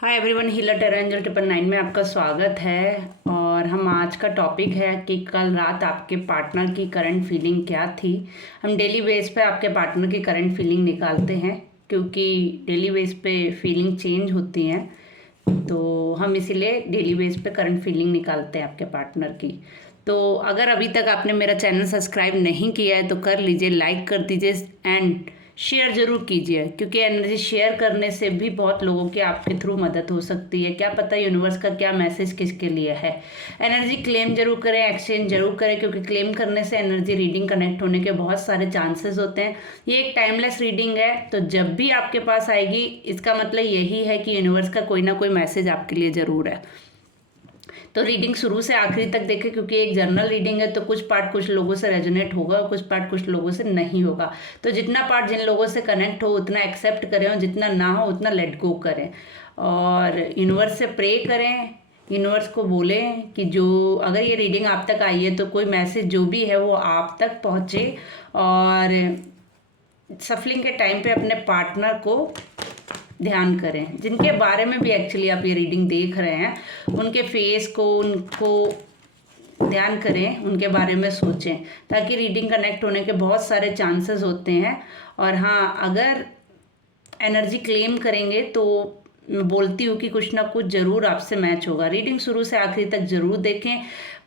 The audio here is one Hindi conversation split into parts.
हाय एवरीवन, हीलर टेरा एंजल 999 में आपका स्वागत है। और हम आज का टॉपिक है कि कल रात आपके पार्टनर की करंट फीलिंग क्या थी। हम डेली बेस पे आपके पार्टनर की करंट फीलिंग निकालते हैं क्योंकि डेली बेस पे फीलिंग चेंज होती हैं, तो हम इसीलिए डेली बेस पे करंट फीलिंग निकालते हैं आपके पार्टनर की। तो अगर अभी तक आपने मेरा चैनल सब्सक्राइब नहीं किया है तो कर लीजिए, लाइक कर दीजिए एंड शेयर ज़रूर कीजिए, क्योंकि एनर्जी शेयर करने से भी बहुत लोगों की आपके थ्रू मदद हो सकती है। क्या पता यूनिवर्स का क्या मैसेज किसके लिए है। एनर्जी क्लेम जरूर करें, एक्सचेंज जरूर करें, क्योंकि क्लेम करने से एनर्जी रीडिंग कनेक्ट होने के बहुत सारे चांसेस होते हैं। ये एक टाइमलेस रीडिंग है, तो जब भी आपके पास आएगी इसका मतलब यही है कि यूनिवर्स का कोई ना कोई मैसेज आपके लिए ज़रूर है। तो रीडिंग शुरू से आखिरी तक देखें, क्योंकि एक जर्नल रीडिंग है तो कुछ पार्ट कुछ लोगों से रेजोनेट होगा और कुछ पार्ट कुछ लोगों से नहीं होगा। तो जितना पार्ट जिन लोगों से कनेक्ट हो उतना एक्सेप्ट करें और जितना ना हो उतना लेट गो करें। और यूनिवर्स से प्रे करें, यूनिवर्स को बोलें कि जो अगर ये रीडिंग आप तक आई है तो कोई मैसेज जो भी है वो आप तक पहुँचे। और सफलिंग के टाइम पे अपने पार्टनर को ध्यान करें, जिनके बारे में भी एक्चुअली आप ये रीडिंग देख रहे हैं उनके फेस को, उनको ध्यान करें, उनके बारे में सोचें, ताकि रीडिंग कनेक्ट होने के बहुत सारे चांसेस होते हैं। और हाँ, अगर एनर्जी क्लेम करेंगे तो मैं बोलती हूँ कि कुछ ना कुछ ज़रूर आपसे मैच होगा। रीडिंग शुरू से आखिरी तक ज़रूर देखें।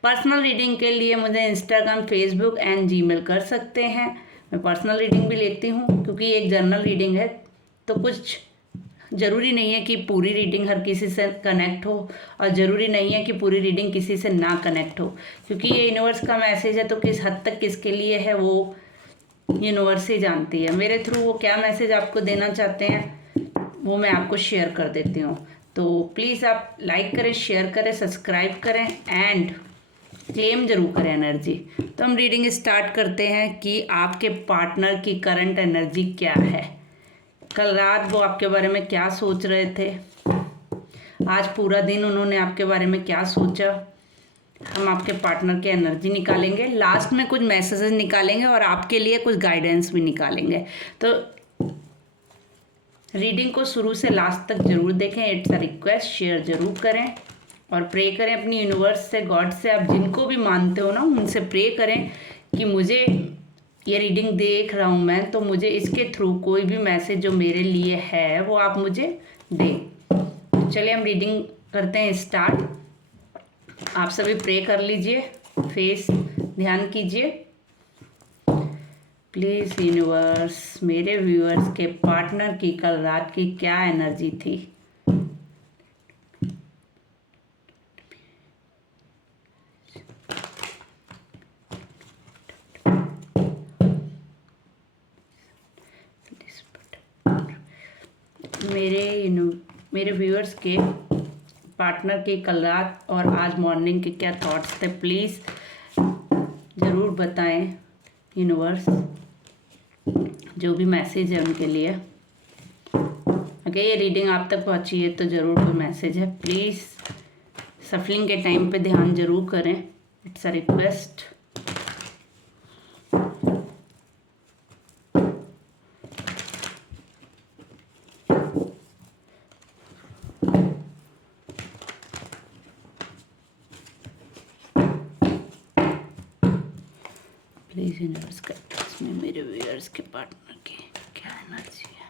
पर्सनल रीडिंग के लिए मुझे इंस्टाग्राम, फेसबुक एंड जीमेल कर सकते हैं। मैं पर्सनल रीडिंग भी लेती हूँ क्योंकि एक जर्नल रीडिंग है, तो कुछ ज़रूरी नहीं है कि पूरी रीडिंग हर किसी से कनेक्ट हो और ज़रूरी नहीं है कि पूरी रीडिंग किसी से ना कनेक्ट हो, क्योंकि ये यूनिवर्स का मैसेज है। तो किस हद तक किसके लिए है वो यूनिवर्स ही जानती है। मेरे थ्रू वो क्या मैसेज आपको देना चाहते हैं वो मैं आपको शेयर कर देती हूँ। तो प्लीज़ आप लाइक करें, शेयर करें, सब्सक्राइब करें एंड क्लेम जरूर करें एनर्जी। तो हम रीडिंग स्टार्ट करते हैं कि आपके पार्टनर की करंट एनर्जी क्या है। कल रात वो आपके बारे में क्या सोच रहे थे, आज पूरा दिन उन्होंने आपके बारे में क्या सोचा। हम आपके पार्टनर की एनर्जी निकालेंगे, लास्ट में कुछ मैसेजेस निकालेंगे और आपके लिए कुछ गाइडेंस भी निकालेंगे। तो रीडिंग को शुरू से लास्ट तक जरूर देखें। इट्स अ रिक्वेस्ट, शेयर जरूर करें और प्रे करें अपनी यूनिवर्स से, गॉड से, आप जिनको भी मानते हो ना उनसे प्रे करें कि मुझे ये रीडिंग देख रहा हूँ मैं, तो मुझे इसके थ्रू कोई भी मैसेज जो मेरे लिए है वो आप मुझे दें। चलिए हम रीडिंग करते हैं स्टार्ट। आप सभी प्रे कर लीजिए, फेस ध्यान कीजिए। प्लीज़ यूनिवर्स, मेरे व्यूअर्स के पार्टनर की कल रात की क्या एनर्जी थी। मेरे व्यूअर्स के पार्टनर की कल रात और आज मॉर्निंग के क्या थॉट्स थे, प्लीज़ ज़रूर बताएं यूनिवर्स। जो भी मैसेज है उनके लिए। अगर ये रीडिंग आप तक पहुंची है तो ज़रूर कोई मैसेज है। प्लीज़ सफलिंग के टाइम पे ध्यान जरूर करें। It's a request. Please universe का इसमें मेरे व्यूअर्स के पार्टनर की क्या एनर्जी है,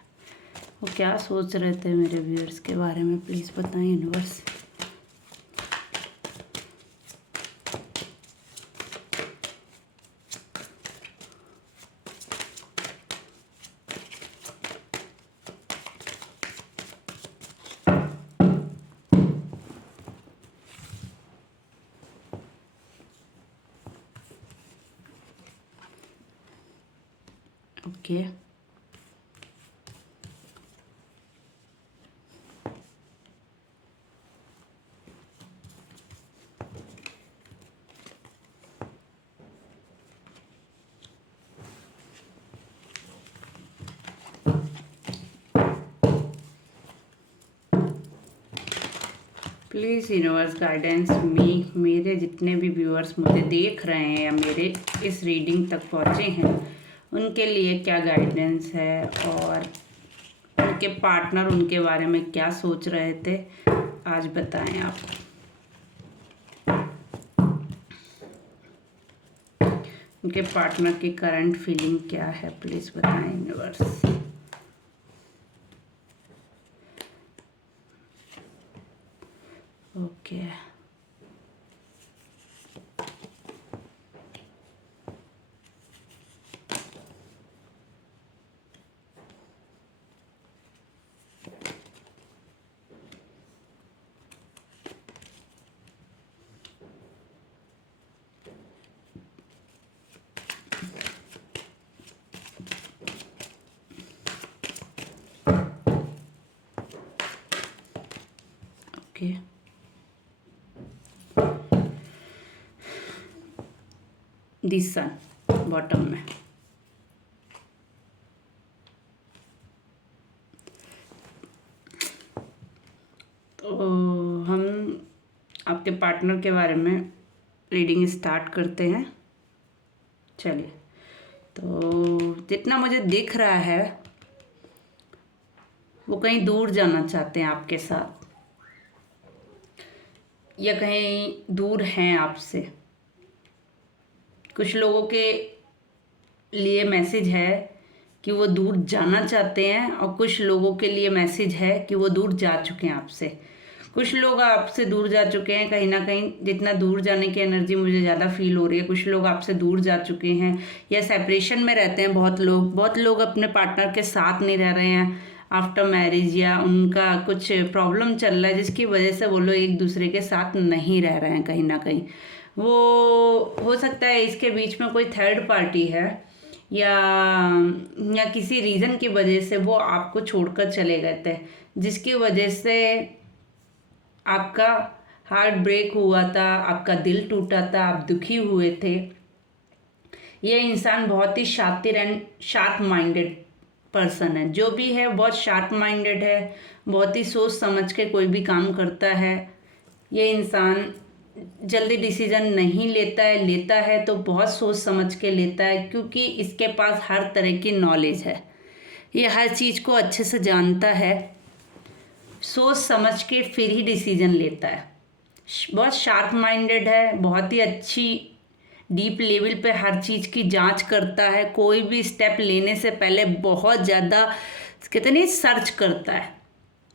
वो क्या सोच रहे थे मेरे व्यूअर्स के बारे में, प्लीज़ बताएं universe. Okay, please universe guidance me, मेरे जितने भी व्यूअर्स मुझे देख रहे हैं या मेरे इस रीडिंग तक पहुँचे हैं उनके लिए क्या गाइडेंस है और आपके पार्टनर उनके बारे में क्या सोच रहे थे, आज बताएं आप। उनके पार्टनर की करंट फीलिंग क्या है, प्लीज़ बताएं universe. Okay okay this sun bottom में, तो हम आपके पार्टनर के बारे में रीडिंग स्टार्ट करते हैं। चलिए, तो जितना मुझे दिख रहा है वो कहीं दूर जाना चाहते हैं आपके साथ, या कहीं दूर हैं आपसे। कुछ लोगों के लिए मैसेज है कि वो दूर जाना चाहते हैं, और कुछ लोगों के लिए मैसेज है कि वो दूर जा चुके हैं आपसे। कुछ लोग आपसे दूर जा चुके हैं कहीं ना कहीं, जितना दूर जाने की एनर्जी मुझे ज़्यादा फील हो रही है। कुछ लोग आपसे दूर जा चुके हैं या सेपरेशन में रहते हैं। बहुत लोग अपने पार्टनर के साथ नहीं रह रहे हैं आफ्टर मैरिज, या उनका कुछ प्रॉब्लम चल रहा है जिसकी वजह से वो लोग एक दूसरे के साथ नहीं रह रहे हैं कहीं ना कहीं। वो हो सकता है इसके बीच में कोई थर्ड पार्टी है, या किसी रीज़न की वजह से वो आपको छोड़कर चले गए थे, जिसकी वजह से आपका हार्ट ब्रेक हुआ था, आपका दिल टूटा था, आप दुखी हुए थे। ये इंसान बहुत ही शातिर एंड शार्प माइंडेड पर्सन है। जो भी है बहुत शार्प माइंडेड है, बहुत ही सोच समझ के कोई भी काम करता है। ये इंसान जल्दी डिसीजन नहीं लेता है तो बहुत सोच समझ के लेता है, क्योंकि इसके पास हर तरह की नॉलेज है। ये हर चीज़ को अच्छे से जानता है, सोच समझ के फिर ही डिसीजन लेता है। बहुत शार्प माइंडेड है, बहुत ही अच्छी डीप लेवल पे हर चीज़ की जांच करता है। कोई भी स्टेप लेने से पहले बहुत ज़्यादा कहते नहीं सर्च करता है,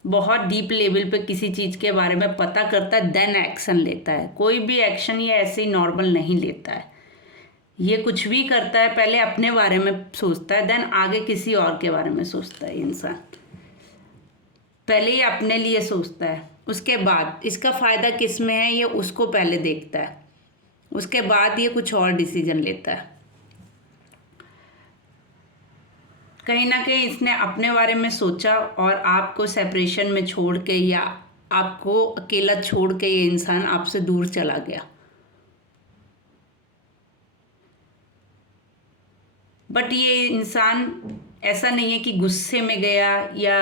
बहुत डीप लेवल पे किसी चीज़ के बारे में पता करता है, देन एक्शन लेता है। कोई भी एक्शन ये ऐसे ही नॉर्मल नहीं लेता है। ये कुछ भी करता है पहले अपने बारे में सोचता है, देन आगे किसी और के बारे में सोचता है। इंसान पहले ही अपने लिए सोचता है, उसके बाद इसका फ़ायदा किस में है ये उसको पहले देखता है, उसके बाद ये कुछ और डिसीजन लेता है। कहीं ना कहीं इसने अपने बारे में सोचा और आपको सेपरेशन में छोड़ के या आपको अकेला छोड़ के ये इंसान आपसे दूर चला गया। बट ये इंसान ऐसा नहीं है कि गुस्से में गया, या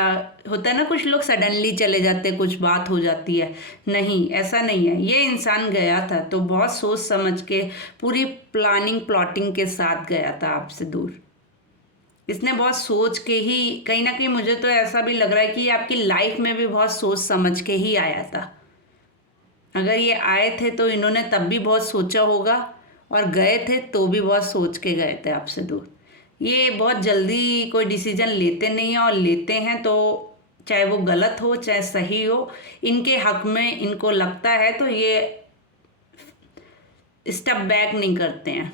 होता है ना कुछ लोग सडनली चले जाते हैं, कुछ बात हो जाती है। नहीं, ऐसा नहीं है। ये इंसान गया था तो बहुत सोच समझ के पूरी प्लानिंग प्लॉटिंग के साथ गया था आपसे दूर। इसने बहुत सोच के ही, कहीं ना कहीं मुझे तो ऐसा भी लग रहा है कि ये आपकी लाइफ में भी बहुत सोच समझ के ही आया था। अगर ये आए थे तो इन्होंने तब भी बहुत सोचा होगा, और गए थे तो भी बहुत सोच के गए थे आपसे दूर। ये बहुत जल्दी कोई डिसीजन लेते नहीं हैं, और लेते हैं तो चाहे वो गलत हो चाहे सही हो, इनके हक में इनको लगता है तो ये स्टेप बैक नहीं करते हैं,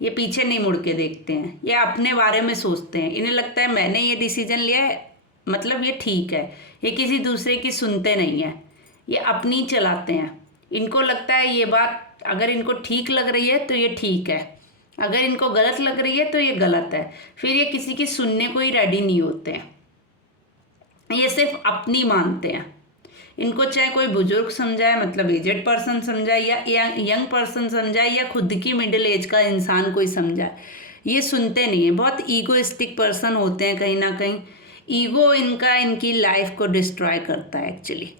ये पीछे नहीं मुड़ के देखते हैं। ये अपने बारे में सोचते हैं। इन्हें लगता है मैंने ये डिसीजन लिया है, मतलब ये ठीक है। ये किसी दूसरे की सुनते नहीं हैं, ये अपनी चलाते हैं। इनको लगता है ये बात अगर इनको ठीक लग रही है तो ये ठीक है, अगर इनको गलत लग रही है तो ये गलत है। फिर ये किसी की सुनने को ही रेडी नहीं होते हैं, ये सिर्फ अपनी मानते हैं। इनको चाहे कोई बुजुर्ग समझाए, मतलब एजेड पर्सन समझाए, या यंग पर्सन समझाए, या खुद की मिडिल एज का इंसान कोई समझाए, ये सुनते नहीं है। बहुत ईगोइस्टिक पर्सन होते हैं कहीं ना कहीं। ईगो इनका इनकी लाइफ को डिस्ट्रॉय करता है एक्चुअली,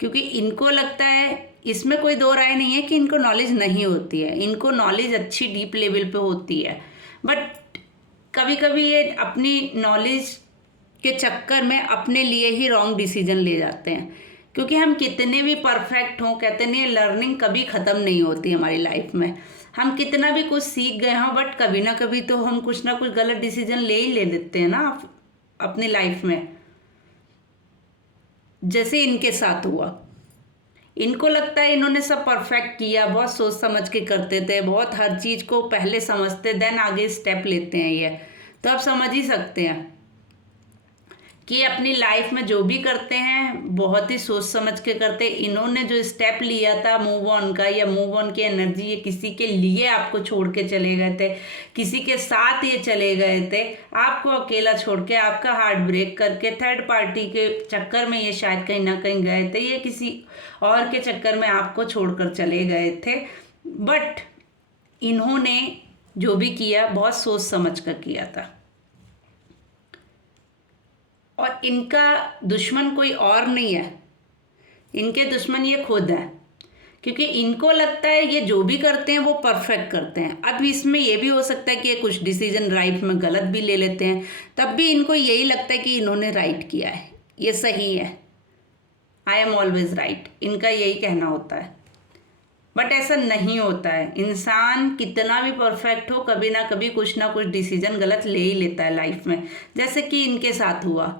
क्योंकि इनको लगता है, इसमें कोई दो राय नहीं है कि इनको नॉलेज नहीं होती है। इनको नॉलेज अच्छी डीप लेवल पे होती है, बट कभी कभी ये अपनी नॉलेज के चक्कर में अपने लिए ही रॉन्ग डिसीजन ले जाते हैं। क्योंकि हम कितने भी परफेक्ट हों, कहते नहीं, लर्निंग कभी ख़त्म नहीं होती हमारी लाइफ में। हम कितना भी कुछ सीख गए हों, बट कभी ना कभी तो हम कुछ ना कुछ गलत डिसीजन ले ही ले लेते हैं ना अपनी लाइफ में। जैसे इनके साथ हुआ, इनको लगता है इन्होंने सब परफेक्ट किया, बहुत सोच समझ के करते थे, बहुत हर चीज़ को पहले समझते देन आगे स्टेप लेते हैं ये। तो आप समझ ही सकते हैं कि अपनी लाइफ में जो भी करते हैं बहुत ही सोच समझ के करते। इन्होंने जो स्टेप लिया था मूव ऑन का, या मूव ऑन की एनर्जी, ये किसी के लिए आपको छोड़ के चले गए थे, किसी के साथ ये चले गए थे, आपको अकेला छोड़ के, आपका हार्ट ब्रेक करके, थर्ड पार्टी के चक्कर में ये शायद कहीं ना कहीं गए थे, ये किसी और के चक्कर में आपको छोड़कर चले गए थे। बट इन्होंने जो भी किया बहुत सोच समझ कर किया था। और इनका दुश्मन कोई और नहीं है, इनके दुश्मन ये खुद है। क्योंकि इनको लगता है ये जो भी करते हैं वो परफेक्ट करते हैं। अब इसमें ये भी हो सकता है कि ये कुछ डिसीजन लाइफ में गलत भी ले लेते हैं, तब भी इनको यही लगता है कि इन्होंने राइट किया है, ये सही है, आई एम ऑलवेज राइट, इनका यही कहना होता है। बट ऐसा नहीं होता है। इंसान कितना भी परफेक्ट हो, कभी ना कुछ डिसीजन गलत ले ही लेता है लाइफ में। जैसे कि इनके साथ हुआ,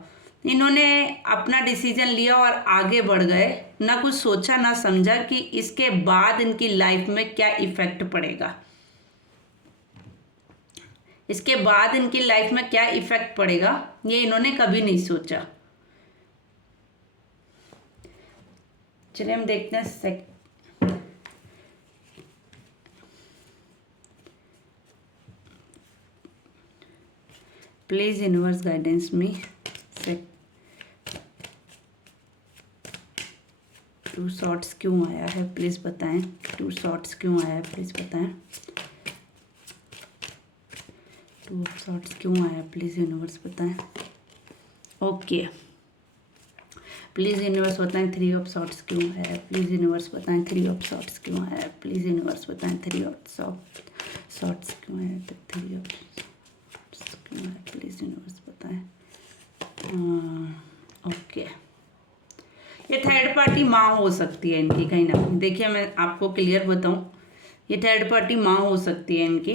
इन्होंने अपना डिसीजन लिया और आगे बढ़ गए, ना कुछ सोचा ना समझा कि इसके बाद इनकी लाइफ में क्या इफेक्ट पड़ेगा, इसके बाद इनकी लाइफ में क्या इफेक्ट पड़ेगा, ये इन्होंने कभी नहीं सोचा। चलिए हम देखते हैं please universe guidance me. Two shorts क्यों आया है प्लीज़ बताएं, टू शॉर्ट्स क्यों आया है प्लीज़ बताएं, टू शॉर्ट्स क्यों आया है प्लीज़ यूनिवर्स बताएं। ओके, प्लीज़ यूनिवर्स बताएं थ्री ऑफ शॉर्ट्स क्यों है, प्लीज़ यूनिवर्स बताएं थ्री ऑफ शॉर्ट्स क्यों है, प्लीज़ यूनिवर्स बताएं थ्री ऑफ शॉर्ट्स क्यों है, थ्री ऑफ शॉर्ट्स क्यों है, प्लीज़ यूनिवर्स बताएं। ओके, ये थर्ड पार्टी माँ हो सकती है इनकी कहीं ना कहीं। देखिए मैं आपको क्लियर बताऊं, ये थर्ड पार्टी माँ हो सकती है इनकी,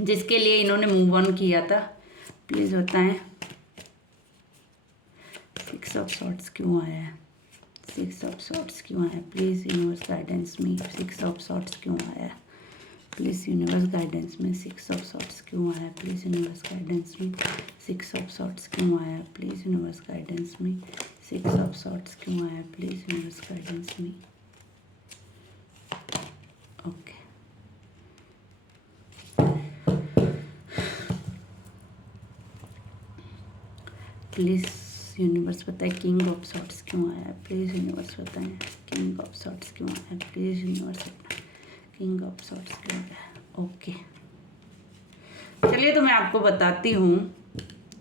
जिसके लिए इन्होंने मूव ऑन किया था। प्लीज़ बताएं सिक्स ऑफ शॉर्ट्स क्यों आया है, सिक्स ऑफ शॉर्ट्स क्यों आया, प्लीज़ यूनिवर्स गाइडेंस में सिक्स ऑफ शॉर्ट्स क्यों आया, प्लीज़ यूनिवर्स गाइडेंस में सिक्स ऑफ शॉर्ट्स क्यों आया, प्लीज़ यूनिवर्स गाइडेंस में सिक्स ऑफ शॉर्ट्स क्यों आया, प्लीज़ यूनिवर्स गाइडेंस में सिक्स ऑफ शॉर्ट्स क्यों आया, प्लीज़ यूनिवर्स गाइडेंस में। ओके, प्लीज़ यूनिवर्स बताए किंग ऑफ शॉर्ट्स क्यों आया, प्लीज़ यूनिवर्स बताएं किंग ऑफ शॉर्ट्स क्यों आया, प्लीज़ यूनिवर्स बताएं किंग ऑफ शॉर्ट्स क्यों आया। ओके, चलिए तो मैं आपको बताती हूँ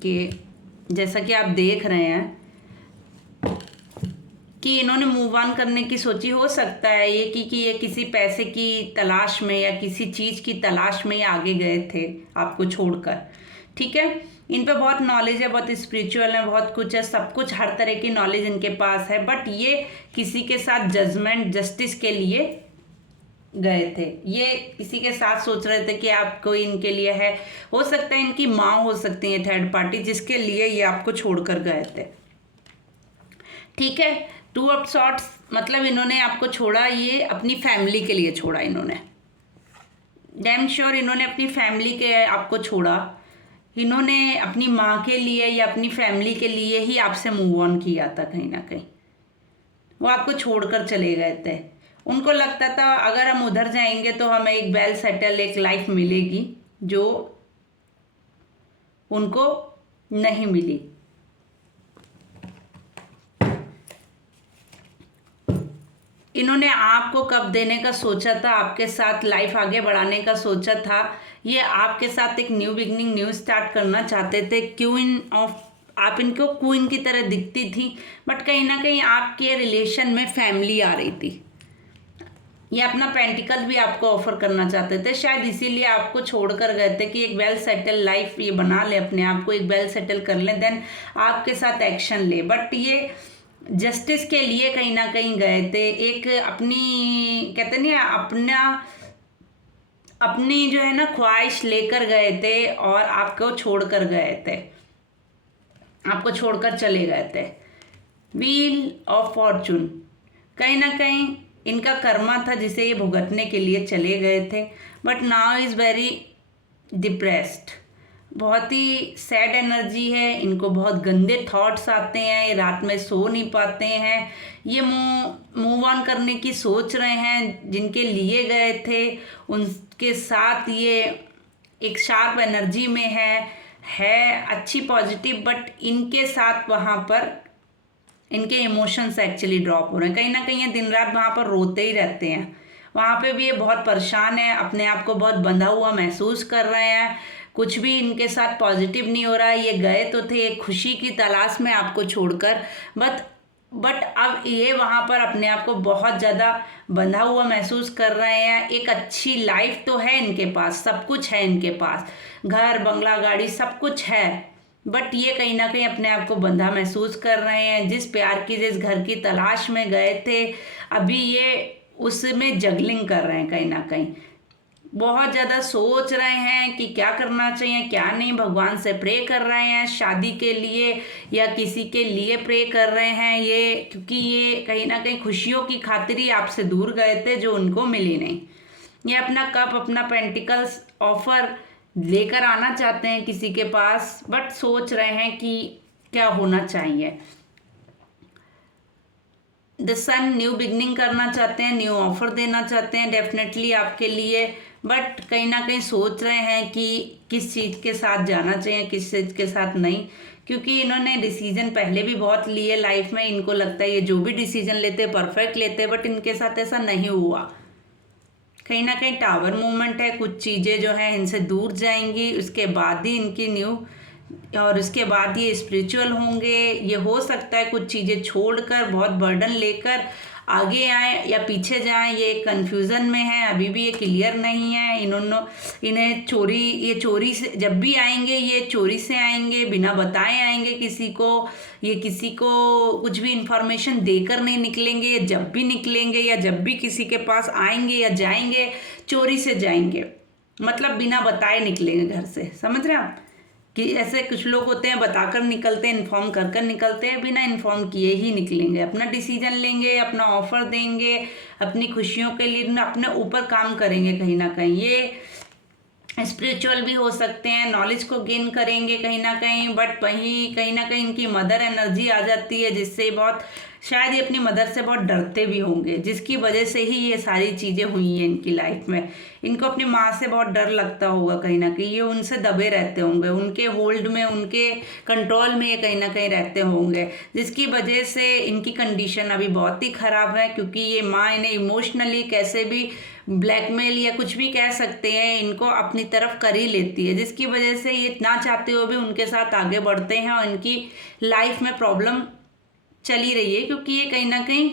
कि जैसा कि आप देख रहे हैं कि इन्होंने मूव ऑन करने की सोची। हो सकता है ये कि ये किसी पैसे की तलाश में या किसी चीज़ की तलाश में ये आगे गए थे आपको छोड़कर। ठीक है, इन पे बहुत नॉलेज है, बहुत स्पिरिचुअल है, बहुत कुछ है, सब कुछ हर तरह की नॉलेज इनके पास है। बट ये किसी के साथ जस्टिस के लिए गए थे, ये किसी के साथ सोच रहे थे कि आपको इनके लिए है। हो सकता है इनकी माँ हो सकती है थर्ड पार्टी, जिसके लिए ये आपको छोड़कर गए थे। ठीक है, टू ऑफ शॉर्ट्स मतलब इन्होंने आपको छोड़ा, ये अपनी फैमिली के लिए छोड़ा इन्होंने, डैम श्योर इन्होंने अपनी फैमिली के आपको छोड़ा। इन्होंने अपनी माँ के लिए या अपनी फैमिली के लिए ही आपसे मूव ऑन किया था कहीं ना कहीं। वो आपको छोड़कर चले गए थे। उनको लगता था अगर हम उधर जाएंगे तो हमें एक वेल सेटल एक लाइफ मिलेगी, जो उनको नहीं मिली। इन्होंने आपको कब देने का सोचा था, आपके साथ लाइफ आगे बढ़ाने का सोचा था, ये आपके साथ एक न्यू बिगनिंग न्यू स्टार्ट करना चाहते थे। क्वीन ऑफ आप इनको क्वीन की तरह दिखती थी, बट कहीं ना कहीं आपके रिलेशन में फैमिली आ रही थी। ये अपना पेंटिकल भी आपको ऑफर करना चाहते थे, शायद इसीलिए आपको छोड़कर गए थे कि एक वेल सेटल लाइफ ये बना ले, अपने आप को एक वेल सेटल कर ले, देन आपके साथ एक्शन ले। बट ये जस्टिस के लिए कहीं ना कहीं गए थे, एक अपनी कहते नहीं अपनी जो है ना ख्वाहिश लेकर गए थे और आपको छोड़कर गए थे, आपको छोड़कर चले गए थे। व्हील ऑफ फॉर्चून, कहीं ना कहीं इनका कर्मा था जिसे ये भुगतने के लिए चले गए थे, but now is very depressed, बहुत ही सैड एनर्जी है, इनको बहुत गंदे थॉट्स आते हैं, ये रात में सो नहीं पाते हैं, ये मूव ऑन करने की सोच रहे हैं, जिनके लिए गए थे उनके साथ ये एक शार्प एनर्जी में है अच्छी पॉजिटिव, बट इनके साथ वहाँ पर इनके इमोशंस एक्चुअली ड्रॉप हो रहे हैं, कहीं ना कहीं ये दिन रात वहाँ पर रोते ही रहते हैं, वहाँ पे भी ये बहुत परेशान है, अपने आप को बहुत बंधा हुआ महसूस कर रहे हैं, कुछ भी इनके साथ पॉजिटिव नहीं हो रहा है। ये गए तो थे एक खुशी की तलाश में आपको छोड़कर, बट अब ये वहाँ पर अपने आप को बहुत ज़्यादा बंधा हुआ महसूस कर रहे हैं। एक अच्छी लाइफ तो है इनके पास, सब कुछ है इनके पास, घर बंगला गाड़ी सब कुछ है, बट ये कहीं ना कहीं अपने आप को बंधा महसूस कर रहे हैं। जिस प्यार की जिस घर की तलाश में गए थे, अभी ये उसमें जगलिंग कर रहे हैं, कहीं ना कहीं बहुत ज़्यादा सोच रहे हैं कि क्या करना चाहिए क्या नहीं, भगवान से प्रे कर रहे हैं शादी के लिए या किसी के लिए प्रे कर रहे हैं ये, क्योंकि ये कहीं ना कहीं खुशियों की खातिर ही आपसे दूर गए थे जो उनको मिली नहीं। ये अपना कप अपना पेंटिकल्स ऑफर लेकर आना चाहते हैं किसी के पास, बट सोच रहे हैं कि क्या होना चाहिए। द सन न्यू बिगनिंग करना चाहते हैं, न्यू ऑफर देना चाहते हैं डेफिनेटली आपके लिए, बट कहीं ना कहीं सोच रहे हैं कि किस चीज़ के साथ जाना चाहिए किस चीज़ के साथ नहीं, क्योंकि इन्होंने डिसीजन पहले भी बहुत लिए लाइफ में, इनको लगता है ये जो भी डिसीजन लेते परफेक्ट लेते, बट इनके साथ ऐसा नहीं हुआ। कहीं ना कहीं टावर मूवमेंट है, कुछ चीज़ें जो हैं इनसे दूर जाएंगी, उसके बाद ही इनकी न्यू, और उसके बाद ये स्पिरिचुअल होंगे। ये हो सकता है कुछ चीज़ें छोड़कर बहुत बर्डन लेकर आगे आए या पीछे जाएं, ये कन्फ्यूज़न में है, अभी भी ये क्लियर नहीं है। इन्हें ये चोरी से जब भी आएंगे ये चोरी से आएंगे, बिना बताए आएंगे किसी को, ये किसी को कुछ भी इंफॉर्मेशन देकर नहीं निकलेंगे, ये जब भी निकलेंगे या जब भी किसी के पास आएंगे या जाएंगे चोरी से जाएंगे, मतलब बिना बताए निकलेंगे घर से। समझ रहे हैं आप कि ऐसे कुछ लोग होते हैं बताकर निकलते हैं, इन्फॉर्म कर निकलते हैं, बिना इन्फॉर्म किए ही निकलेंगे, अपना डिसीजन लेंगे, अपना ऑफर देंगे, अपनी खुशियों के लिए अपने ऊपर काम करेंगे। कहीं ना कहीं ये स्पिरिचुअल भी हो सकते हैं, नॉलेज को गेन करेंगे कहीं ना कहीं, बट वहीं कहीं ना कहीं इनकी मदर एनर्जी आ जाती है, जिससे बहुत शायद ये अपनी मदर से बहुत डरते भी होंगे, जिसकी वजह से ही ये सारी चीज़ें हुई हैं इनकी लाइफ में। इनको अपनी माँ से बहुत डर लगता होगा, कहीं ना कहीं ये उनसे दबे रहते होंगे, उनके होल्ड में उनके कंट्रोल में ये कहीं ना कहीं रहते होंगे, जिसकी वजह से इनकी कंडीशन अभी बहुत ही ख़राब है, क्योंकि ये माँ इन्हें इमोशनली कैसे भी ब्लैकमेल या कुछ भी कह सकते हैं, इनको अपनी तरफ कर ही लेती है, जिसकी वजह से ये ना चाहते हुए भी उनके साथ आगे बढ़ते हैं और इनकी लाइफ में प्रॉब्लम चली रही है, क्योंकि ये कहीं ना कहीं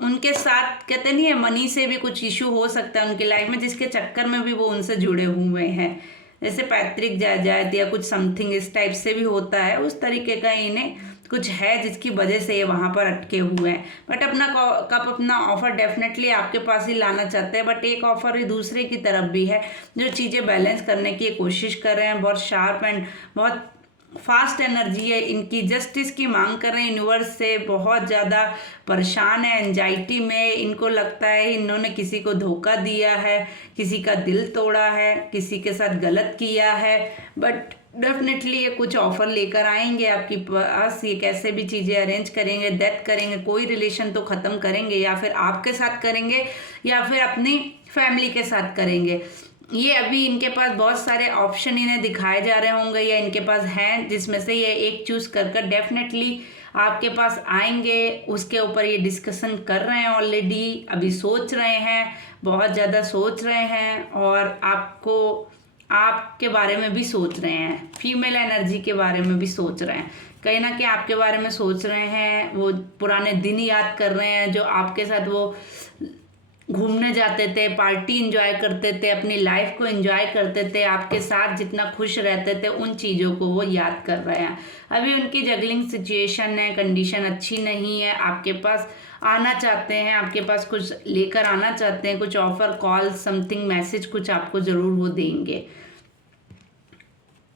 उनके साथ कहते नहीं है मनी से भी कुछ इशू हो सकता है उनकी लाइफ में, जिसके चक्कर में भी वो उनसे जुड़े हुए हैं, जैसे पैतृक जायदाद या कुछ समथिंग इस टाइप से भी होता है, उस तरीके का इन्हें कुछ है जिसकी वजह से ये वहाँ पर अटके हुए हैं। बट अपना कप अपना ऑफर डेफिनेटली आपके पास ही लाना चाहते हैं, बट एक ऑफर ही दूसरे की तरफ भी है जो चीज़ें बैलेंस करने की कोशिश कर रहे हैं, बहुत शार्प एंड बहुत फास्ट एनर्जी है इनकी, जस्टिस की मांग कर रहे हैं यूनिवर्स से, बहुत ज़्यादा परेशान है, एंजाइटी में, इनको लगता है इन्होंने किसी को धोखा दिया है, किसी का दिल तोड़ा है, किसी के साथ गलत किया है, बट डेफिनेटली ये कुछ ऑफर लेकर आएंगे आपके पास, ये कैसे भी चीज़ें अरेंज करेंगे, डेथ करेंगे, कोई रिलेशन तो ख़त्म करेंगे, या फिर आपके साथ करेंगे या फिर अपनी फैमिली के साथ करेंगे। ये अभी इनके पास बहुत सारे ऑप्शन इन्हें दिखाए जा रहे होंगे या इनके पास हैं, जिसमें से ये एक चूज़ कर डेफिनेटली आपके पास आएंगे, उसके ऊपर ये डिस्कशन कर रहे हैं ऑलरेडी, अभी सोच रहे हैं, बहुत ज़्यादा सोच रहे हैं, और आपके बारे में भी सोच रहे हैं, फीमेल एनर्जी के बारे में भी सोच रहे हैं, कहीं ना कहीं आपके बारे में सोच रहे हैं, वो पुराने दिन याद कर रहे हैं जो आपके साथ वो घूमने जाते थे, पार्टी एंजॉय करते थे, अपनी लाइफ को एंजॉय करते थे, आपके साथ जितना खुश रहते थे उन चीज़ों को वो याद कर रहे हैं। अभी उनकी जगलिंग सिचुएशन है, कंडीशन अच्छी नहीं है, आपके पास आना चाहते हैं, आपके पास कुछ लेकर आना चाहते हैं, कुछ ऑफर कॉल समथिंग मैसेज कुछ आपको ज़रूर वो देंगे।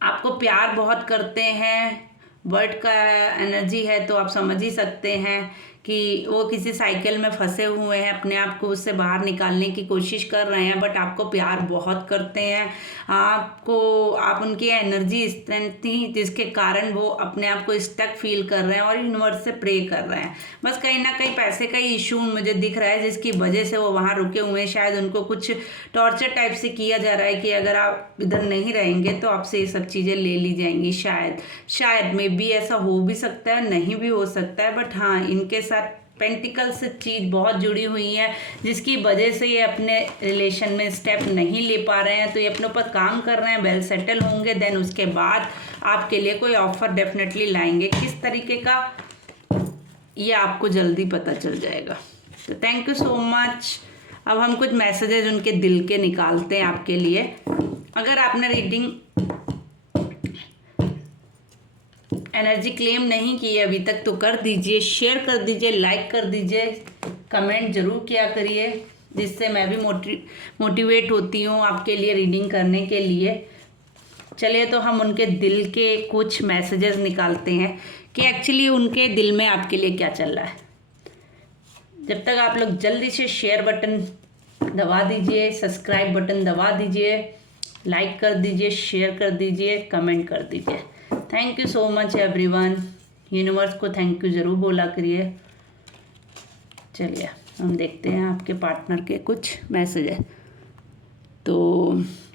आपको प्यार बहुत करते हैं, बर्ड का एनर्जी है तो आप समझ ही सकते हैं कि वो किसी साइकिल में फंसे हुए हैं, अपने आप को उससे बाहर निकालने की कोशिश कर रहे हैं, बट आपको प्यार बहुत करते हैं। आप उनकी एनर्जी इस तरह थी जिसके कारण वो अपने आप को स्टक फील कर रहे हैं और यूनिवर्स से प्रे कर रहे हैं। बस कहीं ना कहीं पैसे का ही इशू मुझे दिख रहा है जिसकी वजह से वो वहाँ रुके हुए हैं। शायद उनको कुछ टॉर्चर टाइप से किया जा रहा है कि अगर आप इधर नहीं रहेंगे तो आपसे ये सब चीज़ें ले ली जाएंगी। शायद मे बी ऐसा हो भी सकता है, नहीं भी हो सकता है, बट हाँ इनके साथ पेंटिकल से चीज़ बहुत जुड़ी हुई है जिसकी वजह से ये अपने रिलेशन में स्टेप नहीं ले पा रहे हैं। तो ये अपने ऊपर काम कर रहे हैं, वेल सेटल होंगे, देन उसके बाद आपके लिए कोई ऑफर डेफिनेटली लाएंगे। किस तरीके का ये आपको जल्दी पता चल जाएगा। तो थैंक यू सो मच। अब हम कुछ मैसेजेस उनके दिल के निकालते हैं आपके लिए। अगर आपने रीडिंग एनर्जी क्लेम नहीं की है अभी तक तो कर दीजिए, शेयर कर दीजिए, लाइक कर दीजिए, कमेंट जरूर किया करिए, जिससे मैं भी मोटिवेट होती हूँ आपके लिए रीडिंग करने के लिए। चलिए तो हम उनके दिल के कुछ मैसेजेस निकालते हैं कि एक्चुअली उनके दिल में आपके लिए क्या चल रहा है। जब तक आप लोग जल्दी से शेयर बटन दबा दीजिए, सब्सक्राइब बटन दबा दीजिए, लाइक कर दीजिए, शेयर कर दीजिए, कमेंट कर दीजिए। Thank you so much everyone. Universe को थैंक यू ज़रूर बोला करिए। चलिए हम देखते हैं आपके पार्टनर के कुछ मैसेज है। तो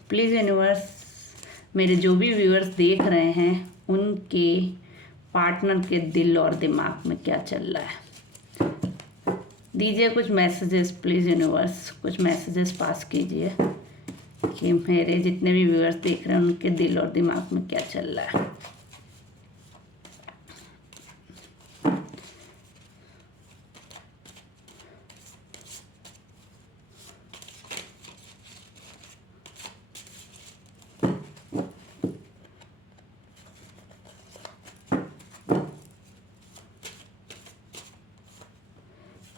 प्लीज़ यूनिवर्स, मेरे जो भी व्यूअर्स देख रहे हैं उनके पार्टनर के दिल और दिमाग में क्या चल रहा है, दीजिए कुछ मैसेजेस प्लीज़ यूनिवर्स, कुछ मैसेजेस पास कीजिए कि मेरे जितने भी व्यूअर्स देख रहे हैं उनके दिल और दिमाग में क्या चल रहा है।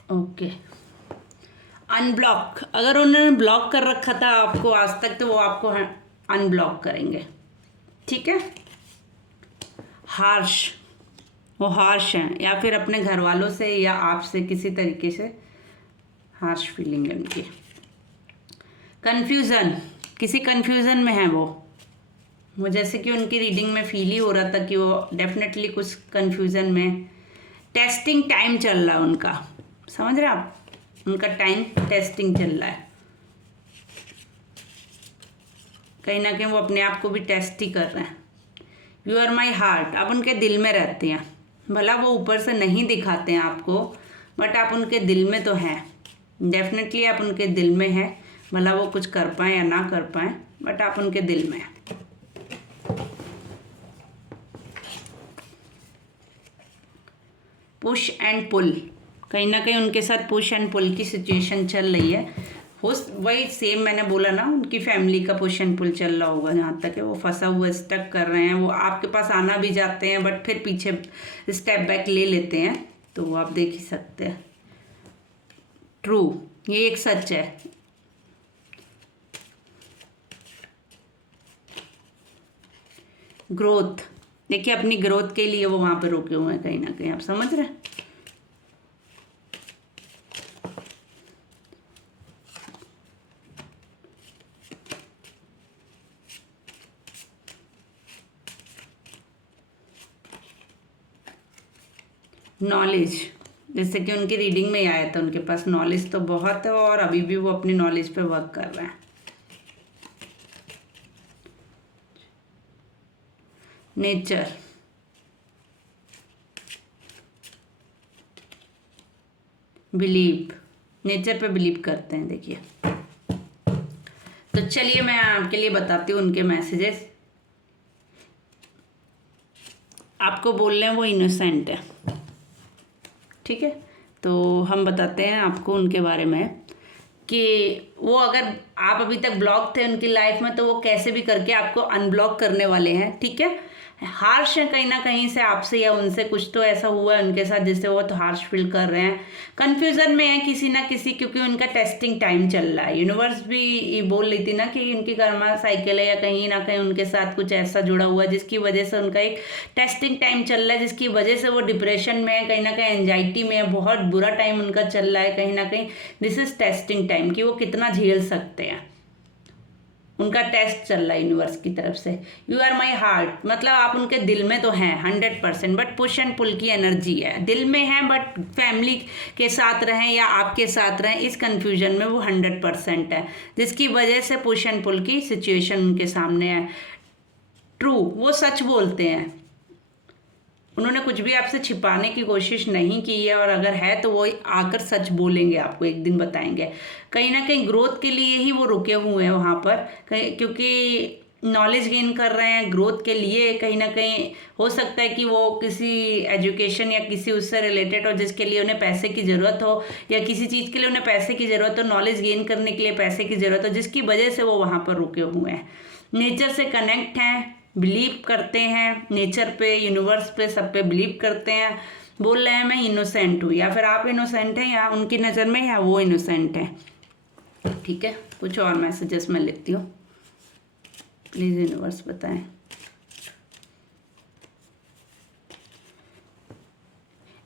ओके, अनब्लॉक, अगर उन्होंने ब्लॉक कर रखा था आपको आज तक तो वो आपको अनब्लॉक करेंगे, ठीक है। हार्श, वो हार्श हैं या फिर अपने घर वालों से या आपसे किसी तरीके से हार्श फीलिंग है उनकी। कन्फ्यूज़न, किसी कन्फ्यूज़न में है वो जैसे कि उनकी रीडिंग में फील ही हो रहा था कि वो डेफिनेटली कुछ कन्फ्यूज़न में। टेस्टिंग टाइम चल रहा है उनका, समझ रहे आप, उनका टाइम टेस्टिंग चल रहा है। कहीं ना कहीं वो अपने आप को भी टेस्ट ही कर रहे हैं। यू आर माई हार्ट, आप उनके दिल में रहते हैं, भला वो ऊपर से नहीं दिखाते हैं आपको, बट आप उनके दिल में तो हैं। डेफिनेटली आप उनके दिल में हैं, भला वो कुछ कर पाएँ या ना कर पाएँ, बट आप उनके दिल में हैं। पुश एंड पुल, कहीं ना कहीं उनके साथ पुश एंड पुल की सिचुएशन चल रही है। हो वही सेम मैंने बोला ना, उनकी फैमिली का पुश एंड पुल चल रहा होगा। जहाँ तक है वो फंसा हुआ स्टक कर रहे हैं, वो आपके पास आना भी जाते हैं बट फिर पीछे स्टेप बैक ले लेते हैं, तो वो आप देख ही सकते हैं। ट्रू, ये एक सच है। ग्रोथ, देखिए अपनी ग्रोथ के लिए वो वहाँ पे रुके हुए हैं, कहीं ना कहीं आप समझ रहे हैं। नॉलेज, जैसे कि उनकी रीडिंग में ही आया था, उनके पास नॉलेज तो बहुत है और अभी भी वो अपनी नॉलेज पे वर्क कर रहे हैं। नेचर, बिलीव, नेचर पे बिलीव करते हैं। देखिए तो चलिए मैं आपके लिए बताती हूँ उनके मैसेजेस। आपको बोल रहे हैं वो इनोसेंट है, ठीक है। तो हम बताते हैं आपको उनके बारे में कि वो अगर आप अभी तक ब्लॉक थे उनकी लाइफ में तो वो कैसे भी करके आपको अनब्लॉक करने वाले हैं, ठीक है। हार्श है कहीं ना कहीं से आपसे या उनसे, कुछ तो ऐसा हुआ है उनके साथ जिससे वो तो हार्श फील कर रहे हैं, कंफ्यूजन में है किसी ना किसी, क्योंकि उनका टेस्टिंग टाइम चल रहा है। यूनिवर्स भी ये बोल रही थी ना कि उनकी कर्मा साइकिल है या कहीं ना कहीं उनके साथ कुछ ऐसा जुड़ा हुआ है जिसकी वजह से उनका एक टेस्टिंग टाइम चल रहा है, जिसकी वजह से वो डिप्रेशन में है, कहीं ना कहीं एंजाइटी में है, बहुत बुरा टाइम उनका चल रहा है कहीं ना कहीं। दिस इज टेस्टिंग टाइम कि वो कितना झेल सकते हैं, उनका टेस्ट चल रहा है यूनिवर्स की तरफ से। यू आर माई हार्ट, मतलब आप उनके दिल में तो हैं 100%, बट पुश एंड पुल की एनर्जी है, दिल में है बट फैमिली के साथ रहें या आपके साथ रहें इस कन्फ्यूजन में वो 100% है, जिसकी वजह से पुश एंड पुल की सिचुएशन उनके सामने है। ट्रू, वो सच बोलते हैं, उन्होंने कुछ भी आपसे छिपाने की कोशिश नहीं की है, और अगर है तो वो आकर सच बोलेंगे, आपको एक दिन बताएंगे। कहीं ना कहीं ग्रोथ के लिए ही वो रुके हुए हैं वहाँ पर, क्योंकि नॉलेज गेन कर रहे हैं ग्रोथ के लिए। कहीं ना कहीं हो सकता है कि वो किसी एजुकेशन या किसी उससे रिलेटेड हो जिसके लिए उन्हें पैसे की ज़रूरत हो, या किसी चीज़ के लिए उन्हें पैसे की ज़रूरत हो, नॉलेज गेन करने के लिए पैसे की ज़रूरत हो, जिसकी वजह से वो वहाँ पर रुके हुए हैं। नेचर से कनेक्ट हैं, बिलीव करते हैं नेचर पे, यूनिवर्स पे, सब पे बिलीव करते हैं। बोल रहे हैं मैं इनोसेंट हूँ, या फिर आप इनोसेंट हैं या उनकी नज़र में या वो इनोसेंट है, ठीक है। कुछ और मैसेजेस मैं लिखती हूँ, प्लीज़ यूनिवर्स बताएं।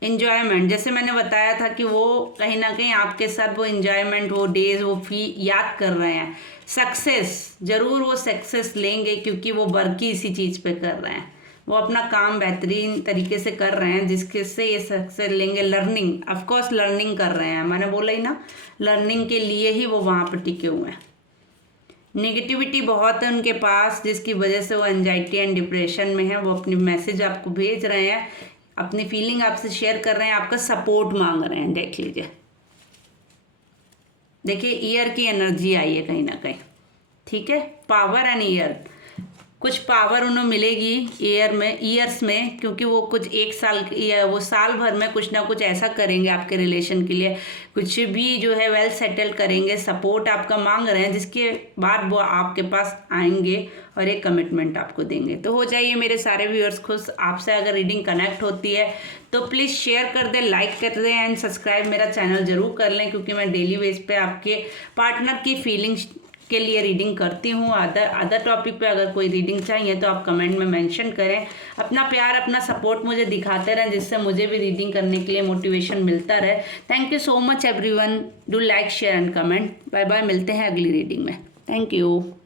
इन्जॉयमेंट, जैसे मैंने बताया था कि वो कहीं ना कहीं आपके साथ वो इन्जॉयमेंट, वो डेज वो याद कर रहे हैं। सक्सेस, ज़रूर वो सक्सेस लेंगे क्योंकि वो वर्क ही इसी चीज़ पे कर रहे हैं, वो अपना काम बेहतरीन तरीके से कर रहे हैं जिसके से ये सक्सेस लेंगे। लर्निंग, ऑफ कोर्स लर्निंग कर रहे हैं, मैंने बोला ही ना, लर्निंग के लिए ही वो वहाँ पर टिके हुए हैं। नेगेटिविटी बहुत है उनके पास जिसकी वजह से वो एंजाइटी एंड डिप्रेशन में है। वो अपनी मैसेज आपको भेज रहे हैं, अपनी फीलिंग आपसे शेयर कर रहे हैं, आपका सपोर्ट मांग रहे हैं। देख लीजिए, देखिए ईयर की एनर्जी आई है कहीं ना कहीं, ठीक है। पावर एंड ईयर, कुछ पावर उन्हें मिलेगी ईयर्स में, क्योंकि वो कुछ एक साल या वो साल भर में कुछ ना कुछ ऐसा करेंगे आपके रिलेशन के लिए, कुछ भी जो है वेल सेटल करेंगे, सपोर्ट आपका मांग रहे हैं, जिसके बाद वो आपके पास आएंगे और एक कमिटमेंट आपको देंगे। तो हो जाइए मेरे सारे व्यूअर्स खुश। आपसे अगर रीडिंग कनेक्ट होती है तो प्लीज़ शेयर कर दें, लाइक कर दें एंड सब्सक्राइब मेरा चैनल ज़रूर कर लें, क्योंकि मैं डेली बेस पे आपके पार्टनर की फीलिंग्स के लिए रीडिंग करती हूँ। अदर टॉपिक पे अगर कोई रीडिंग चाहिए तो आप कमेंट में मेंशन करें। अपना प्यार, अपना सपोर्ट मुझे दिखाते रहें, जिससे मुझे भी रीडिंग करने के लिए मोटिवेशन मिलता रहे। Thank you so much everyone, do like share and comment. Bye bye, मिलते हैं अगली रीडिंग में। Thank you.